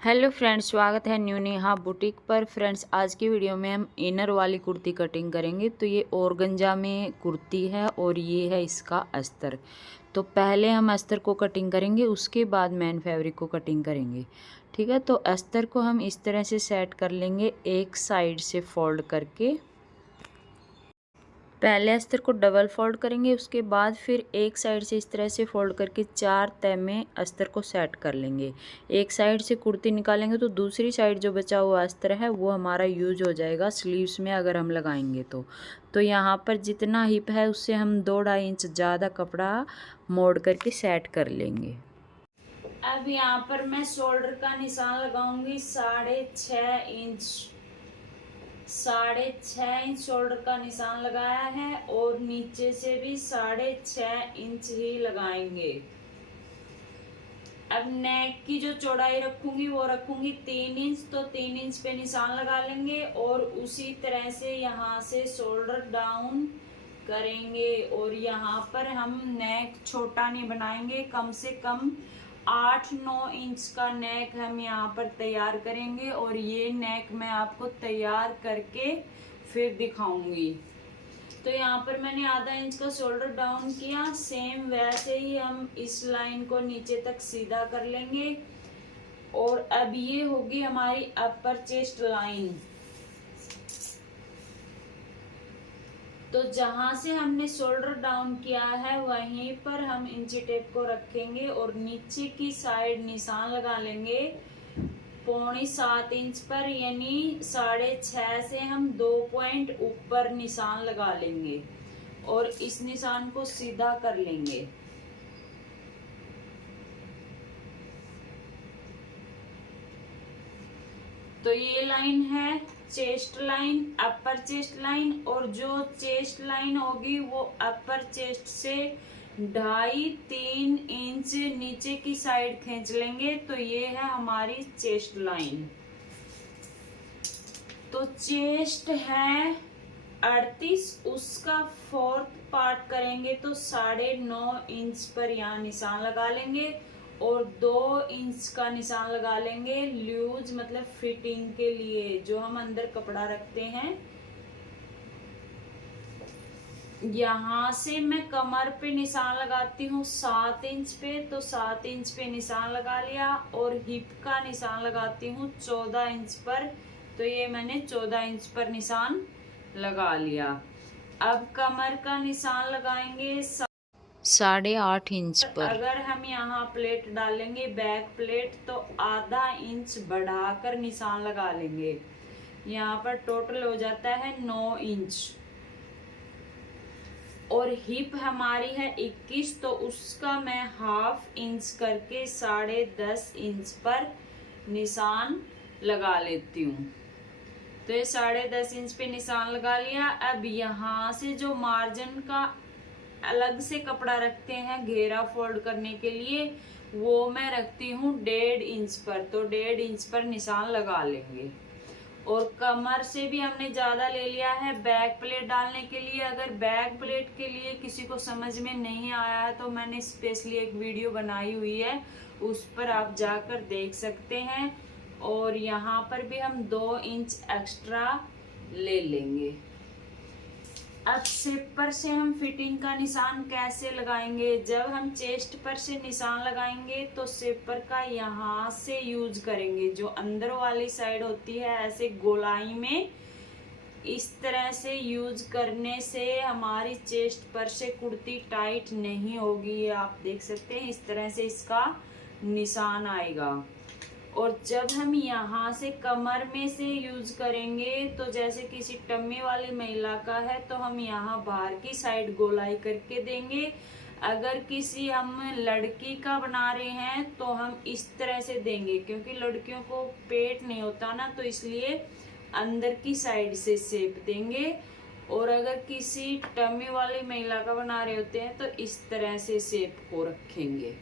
Hello friends, स्वागत है new Neha boutique पर। फ्रेंड्स, आज की वीडियो में हम इनर वाली कुर्ती कटिंग करेंगे। तो ये ऑर्गेन्जा में कुर्ती है और ये है इसका अस्तर। तो पहले हम अस्तर को कटिंग करेंगे, उसके बाद मेन फैब्रिक को कटिंग करेंगे। ठीक है, तो अस्तर को हम इस तरह से सेट कर लेंगे, एक साइड से फोल्ड करके। पहले अस्तर को डबल फोल्ड करेंगे, उसके बाद फिर एक साइड से इस तरह से फोल्ड करके 4 तह में अस्तर को सेट कर लेंगे। एक साइड से कुर्ती निकालेंगे तो दूसरी साइड जो बचा हुआ अस्तर है वो हमारा यूज हो जाएगा स्लीव्स में अगर हम लगाएंगे तो यहाँ पर जितना हिप है उससे हम 2-2.5 इंच ज़्यादा कपड़ा मोड़ करके सेट कर लेंगे। अब यहाँ पर मैं शोल्डर का निशान लगाऊंगी 6.5 इंच शोल्डर का निशान लगाया है और नीचे से भी 6.5 इंच ही लगाएंगे। अब नेक की जो चौड़ाई रखूंगी वो रखूंगी 3 इंच, तो 3 इंच पे निशान लगा लेंगे और उसी तरह से यहाँ से शोल्डर डाउन करेंगे। और यहाँ पर हम नेक छोटा नहीं बनाएंगे, कम से कम 8-9 इंच का नेक हम यहाँ पर तैयार करेंगे और ये नेक मैं आपको तैयार करके फिर दिखाऊंगी। तो यहाँ पर मैंने आधा इंच का शोल्डर डाउन किया, सेम वैसे ही हम इस लाइन को नीचे तक सीधा कर लेंगे। और अब ये होगी हमारी अपर चेस्ट लाइन। तो जहां से हमने शोल्डर डाउन किया है वहीं पर हम इंची टेप को रखेंगे और नीचे की साइड निशान लगा लेंगे 6.25 इंच पर, यानी 6.5 से हम 2 पॉइंट ऊपर निशान लगा लेंगे और इस निशान को सीधा कर लेंगे। तो ये लाइन है चेस्ट लाइन, अपर चेस्ट लाइन, और जो चेस्ट लाइन होगी वो अपर चेस्ट से 2.5-3 इंच नीचे की साइड खींच लेंगे। तो ये है हमारी चेस्ट लाइन। तो चेस्ट है 38, उसका 4th पार्ट करेंगे तो 9.5 इंच पर यहाँ निशान लगा लेंगे और 2 इंच का निशान लगा लेंगे लूज, मतलब फिटिंग के लिए जो हम अंदर कपड़ा रखते हैं। यहाँ से मैं कमर पे निशान लगाती हूँ 7 इंच पे, तो 7 इंच पे निशान लगा लिया और हिप का निशान लगाती हूँ 14 इंच पर, तो ये मैंने 14 इंच पर निशान लगा लिया। अब कमर का निशान लगाएंगे 8.5 इंच पर। अगर हम यहाँ प्लेट डालेंगे बैक प्लेट तो आधा इंच बढ़ाकर निशान लगा लेंगे। यहाँ पर टोटल हो जाता है 9 इंच। और हिप हमारी है 21, तो उसका मैं 1/2 इंच करके 10.5 इंच पर निशान लगा लेती हूँ। तो ये 10.5 इंच पे निशान लगा लिया। अब यहाँ से जो मार्जिन का अलग से कपड़ा रखते हैं घेरा फोल्ड करने के लिए, वो मैं रखती हूँ 1.5 इंच पर, तो 1.5 इंच पर निशान लगा लेंगे। और कमर से भी हमने ज्यादा ले लिया है बैक प्लेट डालने के लिए। अगर बैक प्लेट के लिए किसी को समझ में नहीं आया है तो मैंने स्पेशली एक वीडियो बनाई हुई है, उस पर आप जाकर देख सकते हैं। और यहाँ पर भी हम 2 इंच एक्स्ट्रा ले लेंगे। अब सिप पर से हम फिटिंग का निशान कैसे लगाएंगे? जब हम चेस्ट पर से निशान लगाएंगे तो सिप पर का यहाँ से यूज करेंगे, जो अंदर वाली साइड होती है ऐसे गोलाई में, इस तरह से यूज करने से हमारी चेस्ट पर से कुर्ती टाइट नहीं होगी। आप देख सकते हैं इस तरह से इसका निशान आएगा। और जब हम यहाँ से कमर में से यूज करेंगे तो जैसे किसी टम्मी वाली महिला का है तो हम यहाँ बाहर की साइड गोलाई करके देंगे। अगर किसी हम लड़की का बना रहे हैं तो हम इस तरह से देंगे, क्योंकि लड़कियों को पेट नहीं होता ना, तो इसलिए अंदर की साइड से शेप देंगे। और अगर किसी टम्मी वाली महिला का बना रहे होते हैं तो इस तरह से शेप को रखेंगे।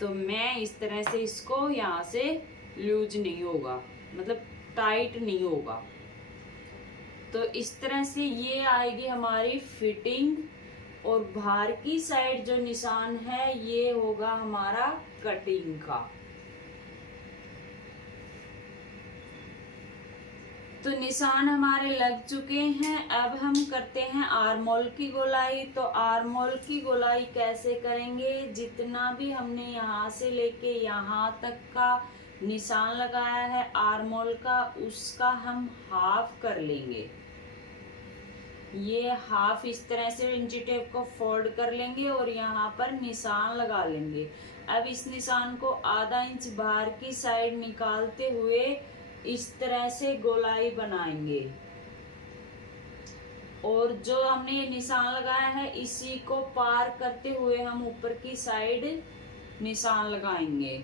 तो मैं इस तरह से इसको यहाँ से लूज नहीं होगा, मतलब टाइट नहीं होगा। तो इस तरह से ये आएगी हमारी फिटिंग। और बाहर की साइड जो निशान है ये होगा हमारा कटिंग का। तो निशान हमारे लग चुके हैं। अब हम करते हैं आर्मोल की गोलाई। तो आर्मोल की गोलाई कैसे करेंगे, जितना भी हमने यहाँ से लेके यहाँ तक का निशान लगाया है आर्मोल का, उसका हम हाफ कर लेंगे। ये हाफ इस तरह से इंची टेप को फोल्ड कर लेंगे और यहाँ पर निशान लगा लेंगे। अब इस निशान को आधा इंच बाहर की साइड निकालते हुए इस तरह से गोलाई बनाएंगे और जो हमने ये निशान लगाया है इसी को पार करते हुए हम ऊपर की साइड निशान लगाएंगे।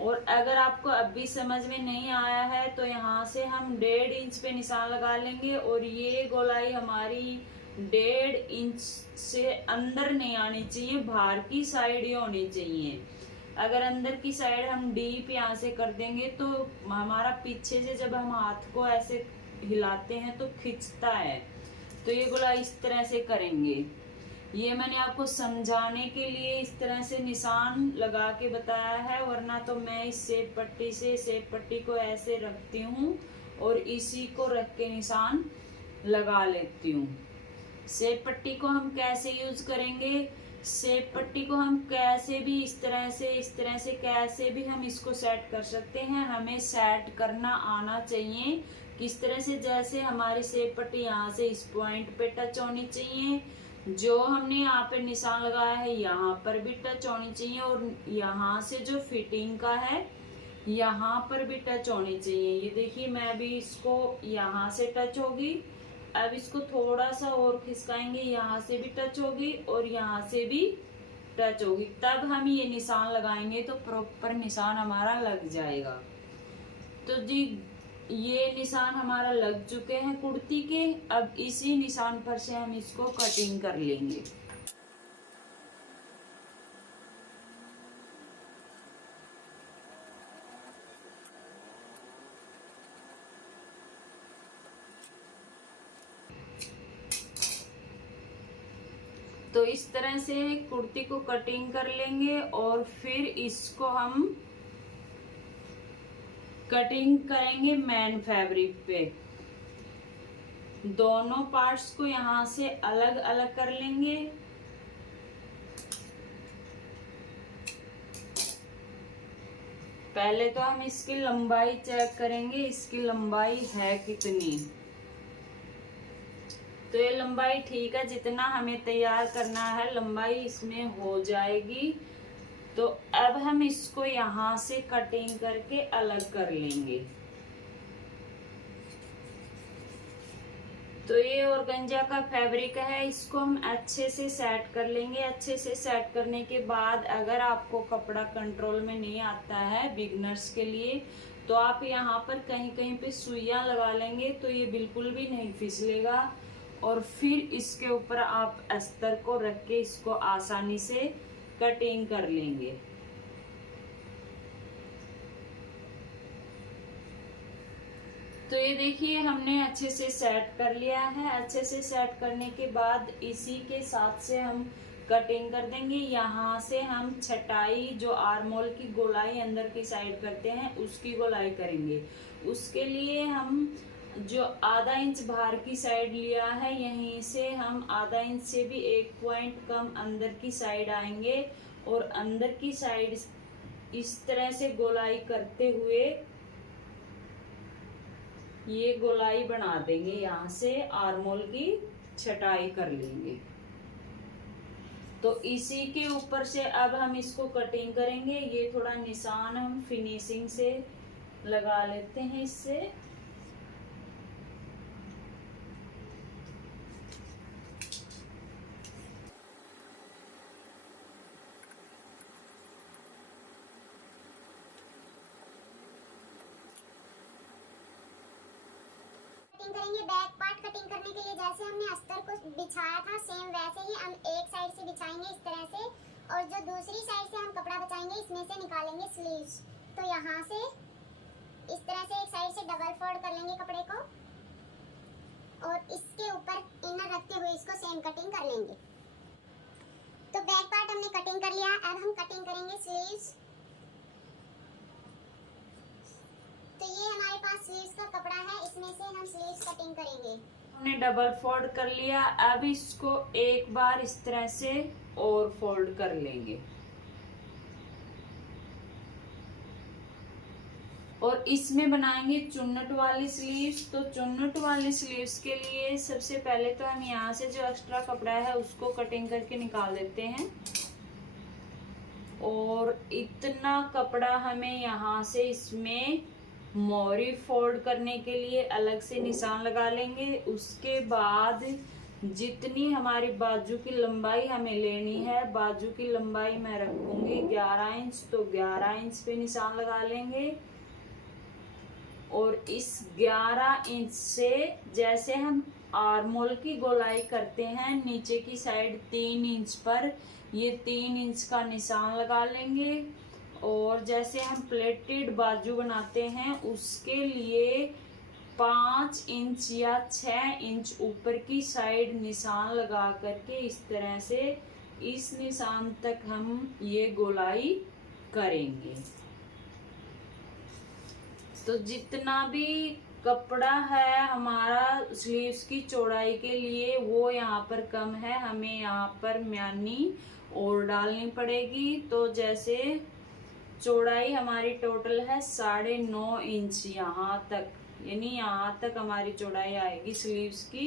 और अगर आपको अब भी समझ में नहीं आया है तो यहाँ से हम 1.5 इंच पे निशान लगा लेंगे और ये गोलाई हमारी 1.5 इंच से अंदर नहीं आनी चाहिए, बाहर की साइड ही होनी चाहिए। अगर अंदर की साइड हम डीप यहाँ से कर देंगे तो हमारा पीछे से जब हम हाथ को ऐसे हिलाते हैं तो खिंचता है। तो ये गोलाई इस तरह से करेंगे। ये मैंने आपको समझाने के लिए इस तरह से निशान लगा के बताया है, वरना तो मैं इस सेब पट्टी से सेब पट्टी को ऐसे रखती हूँ और इसी को रख के निशान लगा लेती हूँ। सेब पट्टी को हम कैसे यूज करेंगे, सेब पट्टी को हम कैसे भी इस तरह से कैसे भी हम इसको सेट कर सकते हैं। हमें सेट करना आना चाहिए किस तरह से, जैसे हमारी सेब पट्टी यहाँ से इस पॉइंट पे टच होनी चाहिए, जो हमने यहाँ पे निशान लगाया है यहाँ पर भी टच होनी चाहिए और यहाँ से जो फिटिंग का है यहाँ पर भी टच होनी चाहिए। ये देखिए मैं भी इसको यहाँ से टच होगी, अब इसको थोड़ा सा और खिसकाएंगे, यहाँ से भी टच होगी और यहाँ से भी टच होगी, तब हम ये निशान लगाएंगे तो प्रॉपर निशान हमारा लग जाएगा। तो जी ये निशान हमारा लग चुके हैं कुर्ती के। अब इसी निशान पर से हम इसको कटिंग कर लेंगे। तो इस तरह से कुर्ती को कटिंग कर लेंगे और फिर इसको हम कटिंग करेंगे मेन फैब्रिक पे। दोनों पार्ट्स को यहाँ से अलग अलग कर लेंगे। पहले तो हम इसकी लंबाई चेक करेंगे, इसकी लंबाई है कितनी। तो ये लंबाई ठीक है, जितना हमें तैयार करना है लंबाई इसमें हो जाएगी। तो अब हम इसको यहाँ से कटिंग करके अलग कर लेंगे। तो ये ऑर्गेन्जा का फैब्रिक है, इसको हम अच्छे से सेट कर लेंगे। अच्छे से सेट करने के बाद अगर आपको कपड़ा कंट्रोल में नहीं आता है बिगनर्स के लिए, तो आप यहाँ पर कहीं कहीं पे सुइयां लगा लेंगे तो ये बिल्कुल भी नहीं फिसलेगा। और फिर इसके ऊपर आप अस्तर को रख के इसको आसानी से कटिंग कर लेंगे। तो ये देखिए हमने अच्छे से सेट कर लिया है। अच्छे से सेट करने के बाद इसी के साथ से हम कटिंग कर देंगे। यहाँ से हम छटाई जो आर्मोल की गोलाई अंदर की साइड करते हैं उसकी गोलाई करेंगे। उसके लिए हम जो आधा इंच बाहर की साइड लिया है यहीं से हम आधा इंच से भी 1 पॉइंट कम अंदर की साइड आएंगे और अंदर की साइड इस तरह से गोलाई करते हुए ये गोलाई बना देंगे। यहाँ से आर्मोल की छटाई कर लेंगे। तो इसी के ऊपर से अब हम इसको कटिंग करेंगे। ये थोड़ा निशान हम फिनिशिंग से लगा लेते हैं इससे। करेंगे बैक पार्ट कटिंग करने के लिए जैसे हमने अस्तर को बिछाया था सेम वैसे ही हम एक साइड से बिछाएंगे इस तरह से, और जो दूसरी साइड से हम कपड़ा बचाएंगे इसमें से निकालेंगे स्लीव्स। तो यहाँ से इस तरह से एक साइड से डबल फोल्ड कर लेंगे कपड़े को और इसके ऊपर इनर रखते हुए इसको सेम कटिंग कर लेंगे। तो बैक पार्ट हमने कटिंग कर लिया। अब हम कटिंग करेंगे स्लीव्स। तो ये हमारे पास स्लीव्स का कपड़ा है, इसमें से हम हम स्लीव्स कटिंग करेंगे। हमने डबल फोल्ड कर लिया। अब इसको एक बार इस तरह से और फोल्ड कर लेंगे और इसमें बनाएंगे चुन्नट वाली स्लीव्स। तो चुन्नट वाली स्लीव्स के लिए सबसे पहले तो हम यहाँ से जो एक्स्ट्रा कपड़ा है उसको कटिंग करके निकाल देते हैं और इतना कपड़ा हमें यहाँ से इसमें मोरी फोल्ड करने के लिए अलग से निशान लगा लेंगे। उसके बाद जितनी हमारी बाजू की लंबाई हमें लेनी है, बाजू की लंबाई मैं रखूंगी 11 इंच, तो 11 इंच पे निशान लगा लेंगे और इस 11 इंच से जैसे हम आर्मोल की गोलाई करते हैं नीचे की साइड 3 इंच पर, ये 3 इंच का निशान लगा लेंगे और जैसे हम प्लेटेड बाजू बनाते हैं उसके लिए 5 इंच या 6 इंच ऊपर की साइड निशान लगा करके इस तरह से इस निशान तक हम ये गोलाई करेंगे। तो जितना भी कपड़ा है हमारा स्लीव्स की चौड़ाई के लिए वो यहाँ पर कम है, हमें यहाँ पर म्यानी और डालनी पड़ेगी। तो जैसे चौड़ाई हमारी टोटल है 9.5 इंच यहाँ तक, यानी यहाँ तक हमारी चौड़ाई आएगी स्लीव्स की।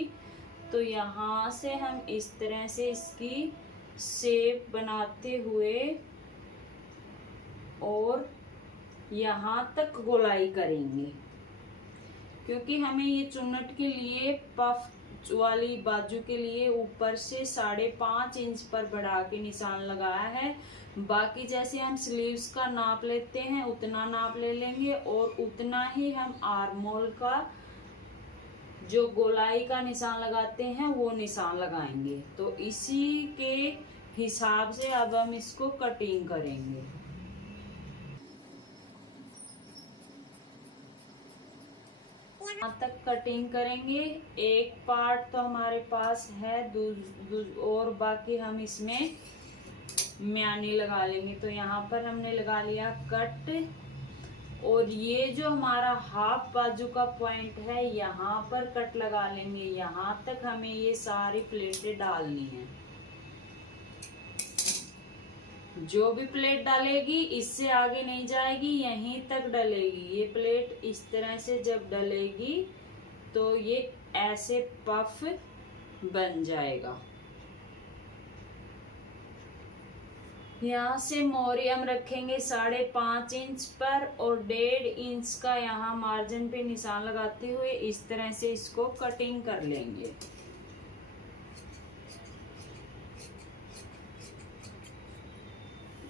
तो यहाँ से हम इस तरह से इसकी शेप बनाते हुए और यहाँ तक गोलाई करेंगे, क्योंकि हमें ये चुन्नट के लिए पफ वाली बाजू के लिए ऊपर से 5.5 इंच पर बढ़ा के निशान लगाया है। बाकी जैसे हम स्लीव्स का नाप लेते हैं उतना नाप ले लेंगे और उतना ही हम आर्मोल का जो गोलाई का निशान लगाते हैं वो निशान लगाएंगे। तो इसी के हिसाब से अब हम इसको कटिंग करेंगे। यहाँ तक कटिंग करेंगे। एक पार्ट तो हमारे पास है और बाकी हम इसमें म्यानी लगा लेंगे। तो यहाँ पर हमने लगा लिया कट और ये जो हमारा हाफ बाजू का पॉइंट है यहाँ पर कट लगा लेंगे। यहाँ तक हमें ये सारी प्लेटें डालनी है। जो भी प्लेट डालेगी इससे आगे नहीं जाएगी, यहीं तक डलेगी। ये प्लेट इस तरह से जब डलेगी तो ये ऐसे पफ बन जाएगा। यहाँ से मोरी हम रखेंगे 5.5 इंच पर और 1.5 इंच का यहाँ मार्जिन पे निशान लगाते हुए इस तरह से इसको कटिंग कर लेंगे।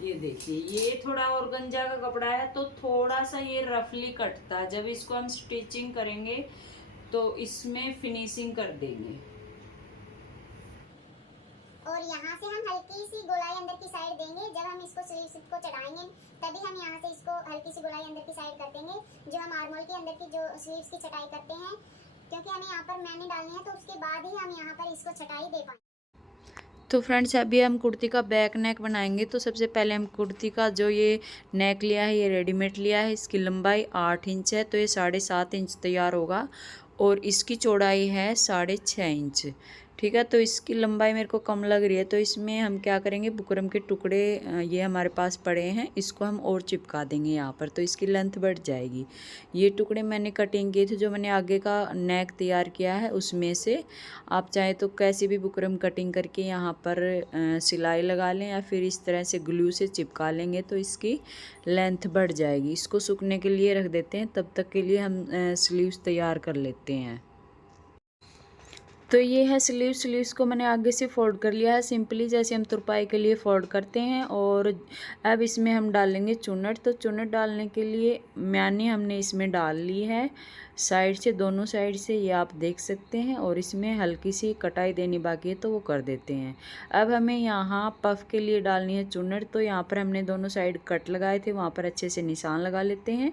ये देखिए, ये थोड़ा ऑर्गेन्जा का कपड़ा है तो थोड़ा सा ये रफली कटता है। जब इसको हम स्टिचिंग करेंगे तो इसमें फिनिशिंग कर देंगे। और यहाँ से हम हल्की सी गोलाई अंदर की साइड देंगे। जब हम इसको स्लीव्स को चढ़ाएंगे तभी हम यहाँ से इसको हल्की सी गोलाई अंदर की साइड कर देंगे, जो हम आर्मोल के अंदर की जो स्लीव्स की छटाई करते हैं, क्योंकि हमें यहाँ पर मैंने डालनी है तो उसके बाद ही हम यहाँ पर इसको छटाई दे पाएंगे। तो फ्रेंड्स अभी हम कुर्ती का बैक नेक बनाएंगे। तो सबसे पहले हम कुर्ती का जो ये नेक लिया है ये रेडीमेड लिया है। इसकी लंबाई 8 इंच है तो ये 7.5 इंच तैयार होगा और इसकी चौड़ाई है 6.5 इंच। ठीक है, तो इसकी लंबाई मेरे को कम लग रही है तो इसमें हम क्या करेंगे, बुकरम के टुकड़े ये हमारे पास पड़े हैं, इसको हम और चिपका देंगे यहाँ पर, तो इसकी लेंथ बढ़ जाएगी। ये टुकड़े मैंने कटिंग किए थे जो मैंने आगे का नेक तैयार किया है उसमें से। आप चाहे तो कैसे भी बुकरम कटिंग करके यहाँ पर सिलाई लगा लें या फिर इस तरह से ग्लू से चिपका लेंगे तो इसकी लेंथ बढ़ जाएगी। इसको सूखने के लिए रख देते हैं, तब तक के लिए हम स्लीव्स तैयार कर लेते हैं। तो ये है स्लीव्स को मैंने आगे से फोल्ड कर लिया है सिंपली, जैसे हम तुरपाई के लिए फोल्ड करते हैं। और अब इसमें हम डालेंगे चुन्नट। तो चुन्नट डालने के लिए म्यानी हमने इसमें डाल ली है साइड से, दोनों साइड से, ये आप देख सकते हैं। और इसमें हल्की सी कटाई देनी बाकी है तो वो कर देते हैं। अब हमें यहाँ पफ के लिए डालनी है चुन्नट। तो यहाँ पर हमने दोनों साइड कट लगाए थे, वहाँ पर अच्छे से निशान लगा लेते हैं।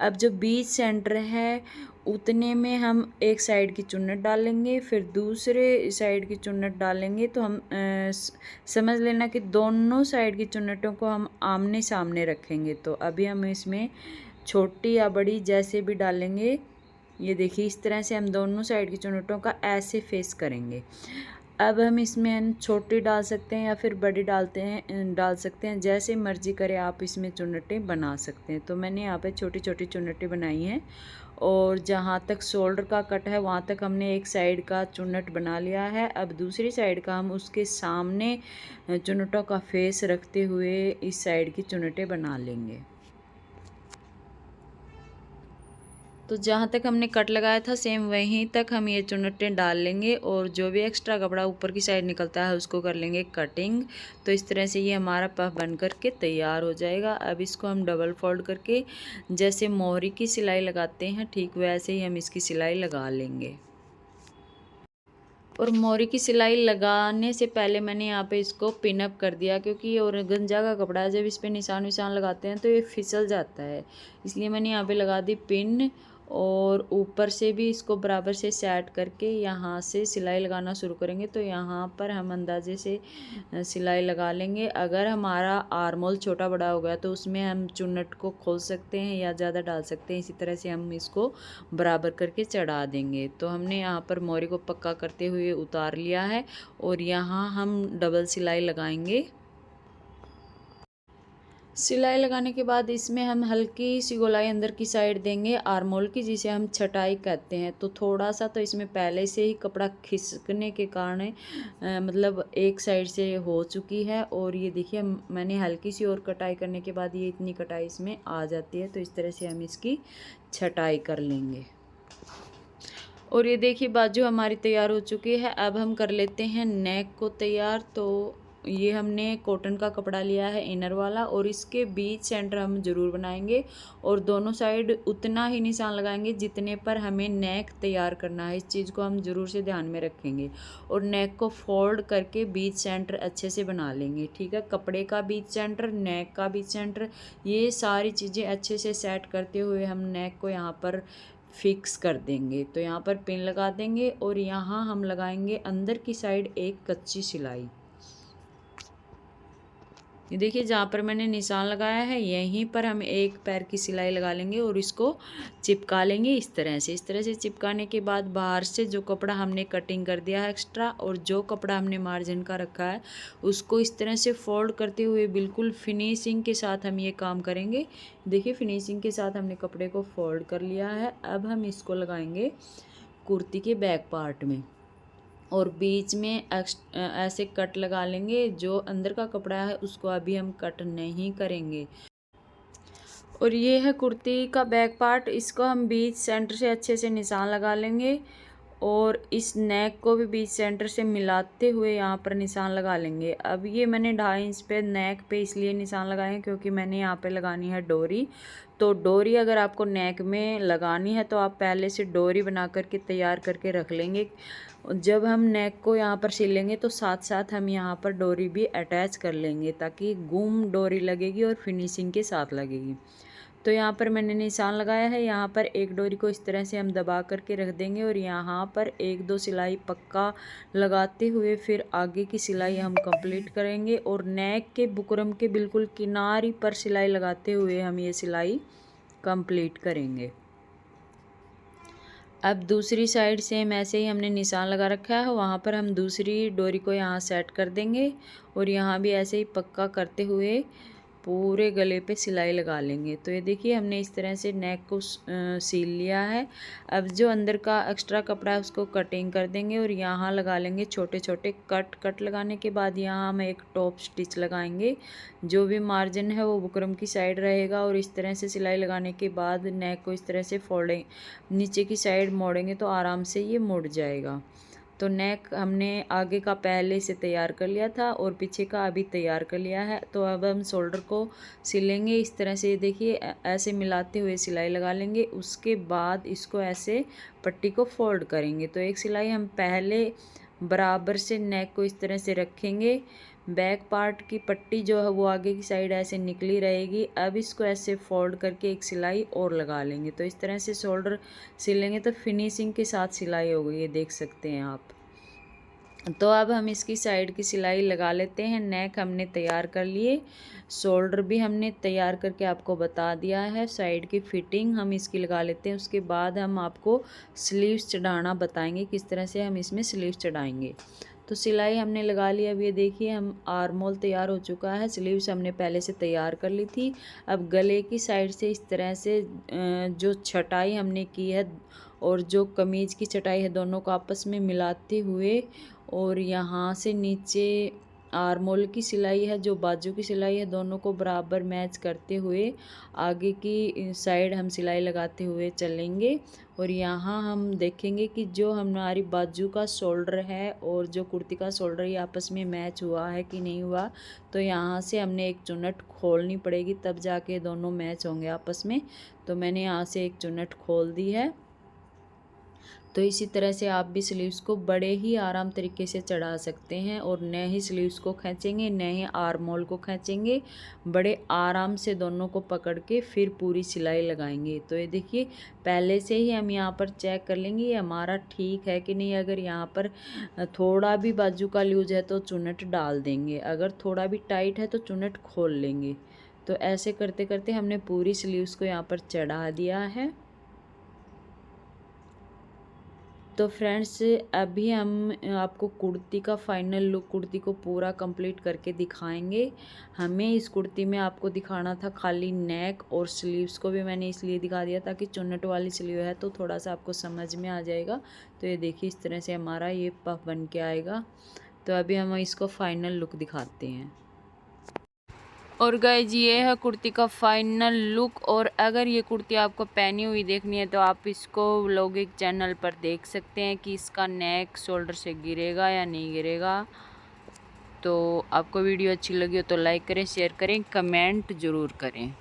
अब जो बीच सेंटर है उतने में हम एक साइड की चुन्नट डालेंगे, फिर दूसरे साइड की चुन्नट डालेंगे। तो हम समझ लेना कि दोनों साइड की चुन्नटों को हम आमने सामने रखेंगे। तो अभी हम इसमें छोटी या बड़ी जैसे भी डालेंगे ये देखिए इस तरह से हम दोनों साइड की चुन्नटों का ऐसे फेस करेंगे। अब हम इसमें छोटी डाल सकते हैं या फिर बड़ी डाल सकते हैं, जैसे मर्जी करें आप इसमें चुन्नटें बना सकते हैं। तो मैंने यहाँ पे छोटी छोटी चुन्नटें बनाई हैं और जहाँ तक शोल्डर का कट है वहाँ तक हमने एक साइड का चुन्नट बना लिया है। अब दूसरी साइड का हम उसके सामने चुन्नटों का फेस रखते हुए इस साइड की चुन्नटें बना लेंगे। तो जहाँ तक हमने कट लगाया था सेम वहीं तक हम ये चुन्नटें डाल लेंगे और जो भी एक्स्ट्रा कपड़ा ऊपर की साइड निकलता है उसको कर लेंगे कटिंग। तो इस तरह से ये हमारा पफ बन करके तैयार हो जाएगा। अब इसको हम डबल फोल्ड करके जैसे मोहरी की सिलाई लगाते हैं ठीक वैसे ही हम इसकी सिलाई लगा लेंगे। और मोहरी की सिलाई लगाने से पहले मैंने यहाँ पे इसको पिन अप कर दिया, क्योंकि और गंजा का कपड़ा है, जब इस पर निशान विशान लगाते हैं तो ये फिसल जाता है, इसलिए मैंने यहाँ पे लगा दी पिन। और ऊपर से भी इसको बराबर से सेट करके यहाँ से सिलाई लगाना शुरू करेंगे। तो यहाँ पर हम अंदाजे से सिलाई लगा लेंगे। अगर हमारा आर्म होल छोटा बड़ा हो गया तो उसमें हम चुन्नट को खोल सकते हैं या ज़्यादा डाल सकते हैं। इसी तरह से हम इसको बराबर करके चढ़ा देंगे। तो हमने यहाँ पर मोहरी को पक्का करते हुए उतार लिया है और यहाँ हम डबल सिलाई लगाएंगे। सिलाई लगाने के बाद इसमें हम हल्की सी गोलाई अंदर की साइड देंगे आर्म होल की, जिसे हम छटाई कहते हैं। तो थोड़ा सा तो इसमें पहले से ही कपड़ा खिसकने के कारण मतलब एक साइड से हो चुकी है। और ये देखिए मैंने हल्की सी और कटाई करने के बाद ये इतनी कटाई इसमें आ जाती है। तो इस तरह से हम इसकी छटाई कर लेंगे। और ये देखिए बाजू हमारी तैयार हो चुकी है। अब हम कर लेते हैं नेक को तैयार। तो ये हमने कॉटन का कपड़ा लिया है इनर वाला और इसके बीच सेंटर हम ज़रूर बनाएंगे और दोनों साइड उतना ही निशान लगाएंगे जितने पर हमें नेक तैयार करना है। इस चीज़ को हम ज़रूर से ध्यान में रखेंगे और नेक को फोल्ड करके बीच सेंटर अच्छे से बना लेंगे। ठीक है, कपड़े का बीच सेंटर, नेक का बीच सेंटर, ये सारी चीज़ें अच्छे से सेट करते हुए हम नेक को यहाँ पर फिक्स कर देंगे। तो यहाँ पर पिन लगा देंगे और यहाँ हम लगाएंगे अंदर की साइड एक कच्ची सिलाई। ये देखिए जहाँ पर मैंने निशान लगाया है यहीं पर हम एक पैर की सिलाई लगा लेंगे और इसको चिपका लेंगे इस तरह से। इस तरह से चिपकाने के बाद बाहर से जो कपड़ा हमने कटिंग कर दिया है एक्स्ट्रा और जो कपड़ा हमने मार्जिन का रखा है उसको इस तरह से फोल्ड करते हुए बिल्कुल फिनिशिंग के साथ हम ये काम करेंगे। देखिए फिनिशिंग के साथ हमने कपड़े को फोल्ड कर लिया है। अब हम इसको लगाएंगे कुर्ती के बैक पार्ट में और बीच में ऐसे कट लगा लेंगे। जो अंदर का कपड़ा है उसको अभी हम कट नहीं करेंगे। और ये है कुर्ती का बैक पार्ट, इसको हम बीच सेंटर से अच्छे से निशान लगा लेंगे और इस नेक को भी बीच सेंटर से मिलाते हुए यहाँ पर निशान लगा लेंगे। अब ये मैंने 2.5 इंच पे नेक पे इसलिए निशान लगाए हैं क्योंकि मैंने यहाँ पे लगानी है डोरी। तो डोरी अगर आपको नेक में लगानी है तो आप पहले से डोरी बना करके तैयार करके रख लेंगे। जब हम नेक को यहाँ पर सिलेंगे तो साथ साथ हम यहाँ पर डोरी भी अटैच कर लेंगे ताकि गुम डोरी लगेगी और फिनिशिंग के साथ लगेगी। तो यहाँ पर मैंने निशान लगाया है। यहाँ पर एक डोरी को इस तरह से हम दबा करके रख देंगे और यहाँ पर 1-2 सिलाई पक्का लगाते हुए फिर आगे की सिलाई हम कंप्लीट करेंगे और नेक के बुकरम के बिल्कुल किनारी पर सिलाई लगाते हुए हम ये सिलाई कंप्लीट करेंगे। अब दूसरी साइड सेम ऐसे ही हमने निशान लगा रखा है, वहाँ पर हम दूसरी डोरी को यहाँ सेट कर देंगे और यहाँ भी ऐसे ही पक्का करते हुए पूरे गले पे सिलाई लगा लेंगे। तो ये देखिए हमने इस तरह से नेक को सील लिया है। अब जो अंदर का एक्स्ट्रा कपड़ा है उसको कटिंग कर देंगे और यहाँ लगा लेंगे छोटे छोटे कट लगाने के बाद यहाँ हम एक टॉप स्टिच लगाएंगे। जो भी मार्जिन है वो बुकरम की साइड रहेगा और इस तरह से सिलाई लगाने के बाद नेक को इस तरह से फोल्डें नीचे की साइड मोड़ेंगे तो आराम से ये मुड़ जाएगा। तो नेक हमने आगे का पहले से तैयार कर लिया था और पीछे का अभी तैयार कर लिया है। तो अब हम शोल्डर को सिलेंगे इस तरह से। देखिए ऐसे मिलाते हुए सिलाई लगा लेंगे। उसके बाद इसको ऐसे पट्टी को फोल्ड करेंगे। तो एक सिलाई हम पहले बराबर से नेक को इस तरह से रखेंगे। बैक पार्ट की पट्टी जो है वो आगे की साइड ऐसे निकली रहेगी। अब इसको ऐसे फोल्ड करके एक सिलाई और लगा लेंगे। तो इस तरह से शोल्डर सिलेंगे तो फिनिशिंग के साथ सिलाई हो गई, ये देख सकते हैं आप। तो अब हम इसकी साइड की सिलाई लगा लेते हैं। नेक हमने तैयार कर लिए, शोल्डर भी हमने तैयार करके आपको बता दिया है। साइड की फिटिंग हम इसकी लगा लेते हैं। उसके बाद हम आपको स्लीव्स चढ़ाना बताएंगे, किस तरह से हम इसमें स्लीव्स चढ़ाएंगे। तो सिलाई हमने लगा ली। अब ये देखिए हम आर्म होल तैयार हो चुका है। स्लीव्स हमने पहले से तैयार कर ली थी। अब गले की साइड से इस तरह से जो छटाई हमने की है और जो कमीज़ की चटाई है, दोनों को आपस में मिलाते हुए और यहाँ से नीचे आर्म होल की सिलाई है, जो बाजू की सिलाई है, दोनों को बराबर मैच करते हुए आगे की साइड हम सिलाई लगाते हुए चलेंगे। और यहाँ हम देखेंगे कि जो हमारी बाजू का शोल्डर है और जो कुर्ती का शोल्डर ये आपस में मैच हुआ है कि नहीं हुआ। तो यहाँ से हमने एक चुन्नट खोलनी पड़ेगी, तब जाके दोनों मैच होंगे आपस में। तो मैंने यहाँ से एक चुन्नट खोल दी है। तो इसी तरह से आप भी स्लीव्स को बड़े ही आराम तरीके से चढ़ा सकते हैं और नए ही स्लीव्स को खींचेंगे, नए ही आर्म होल को खींचेंगे, बड़े आराम से दोनों को पकड़ के फिर पूरी सिलाई लगाएंगे। तो ये देखिए पहले से ही हम यहाँ पर चेक कर लेंगे ये हमारा ठीक है कि नहीं। अगर यहाँ पर थोड़ा भी बाजू का लूज है तो चुन्नट डाल देंगे, अगर थोड़ा भी टाइट है तो चुन्नट खोल लेंगे। तो ऐसे करते करते हमने पूरी स्लीव्स को यहाँ पर चढ़ा दिया है। तो फ्रेंड्स अभी हम आपको कुर्ती का फाइनल लुक, कुर्ती को पूरा कंप्लीट करके दिखाएंगे। हमें इस कुर्ती में आपको दिखाना था खाली नेक, और स्लीव्स को भी मैंने इसलिए दिखा दिया ताकि चुन्नट वाली स्लीव है तो थोड़ा सा आपको समझ में आ जाएगा। तो ये देखिए इस तरह से हमारा ये पफ बन के आएगा। तो अभी हम इसको फाइनल लुक दिखाते हैं। और गाइज ये है कुर्ती का फाइनल लुक। और अगर ये कुर्ती आपको पहनी हुई देखनी है तो आप इसको व्लॉगिंग चैनल पर देख सकते हैं कि इसका नेक शोल्डर से गिरेगा या नहीं गिरेगा। तो आपको वीडियो अच्छी लगी हो तो लाइक करें, शेयर करें, कमेंट ज़रूर करें।